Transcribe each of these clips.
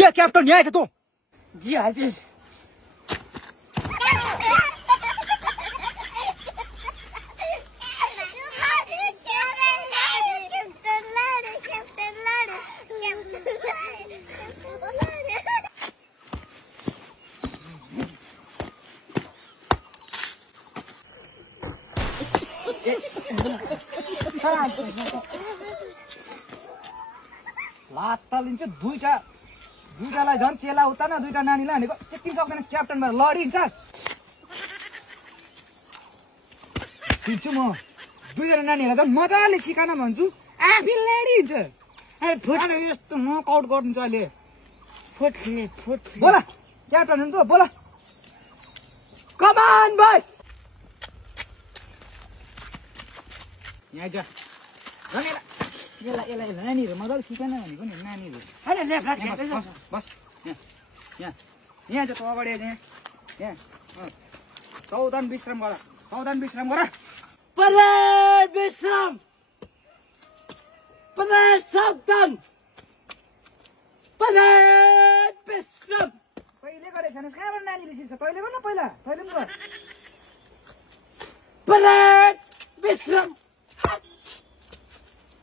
ये कैप्टन यहाँ है तू? जी हजुर। लात लिन्छ दुईटालाई झन् चेला उता न दुईटा नानीलाई हानेको त्यति सक्दैन क्याप्टन भएर लडिन्छस् दिन्छु म दुईजना नानीहरूलाई झन् मजाले सिकान भन्छु आफै लडिन्छ यस्तो नकआउट गर्नुहुन्छ अहिले बोला क्याप्टन हुनु त बोला कमान बस यहाँ जा यसलाई नानीहरू मजाले सिकाएन भनेको नि नानीहरू होइन लेफ्ट राइट बस यहाँ यहाँ चाहिँ तँ अगाडि यहाँ सावधान विश्राम गर परेड विश्राम परेड सावधान परेड विश्राम तैँले गरेको छैनस् कहाँबाट नानीले सिक्छ तैँले गर न पहिला तैँले पनि गर परेड विश्राम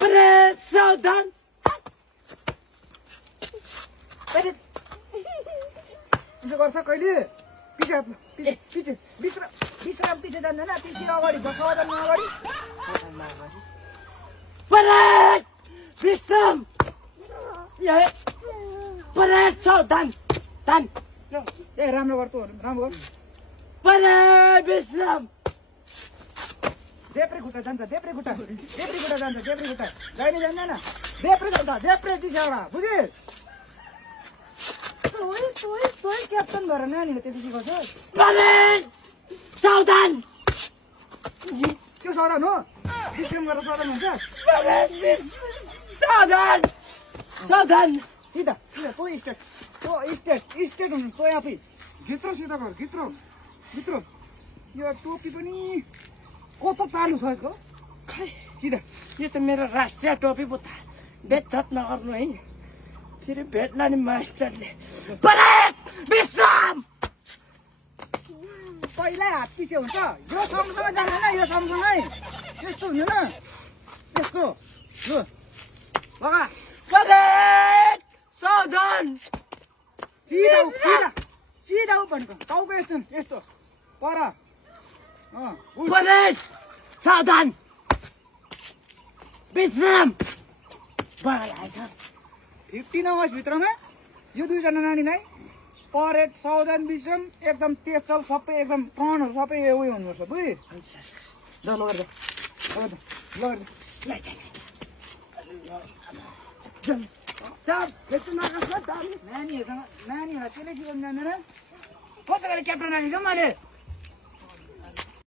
परेड सावधान गर्छ कहिले पछि विश्राम पछि जान्दैन पछि अगाडि छ सावधान अगाडि परेड विश्राम परेड सावधान ए राम्रो गर तँ राम्रो गर परेड विश्राम देब्रे खुट्टा जान्छ देब्रे खुट्टा जान्छ जहिले जान्दैन देब्रे जान्छ देब्रे दिशा बुझे तोय क्याप्टन भएर नानीले त्यति सिकाउँछ परेड सावधान त्यो सावधान हो विश्राम गरेर सावधान हुन्छ परेड सावधान सिधा तँ स्टेट हुनु तँ आफै भित्र सिधा गर भित्र यो टोपी पनि कता तालु छ यसको सिधा यो त मेरो राष्ट्रिय टोपी बोता बेचत नगर्नु है फेरि भेट्ला नि मास्टरले परेड विश्राम पहिला हात पछि हुन्छ यो सँगसँगै जाँदैन यो सँगसँगै यस्तो हुँदैन यस्तो ल लगा परेड सावधान सिधा भनेको टाउको यस्तो पर परेड सावधान विश्राम 15 आवर्स भित्रमा यो दुईजना नानीलाई परेड सावधान विश्राम एकदम तेज चल सबै एकदम प्रणहरू सबै उयो हुनुपर्छ बुझे ल लगेर नानीहरूलाई त्यसले सिकाउनु जान्दैन कस्तो गरी क्याप्टन राखेको छ मैले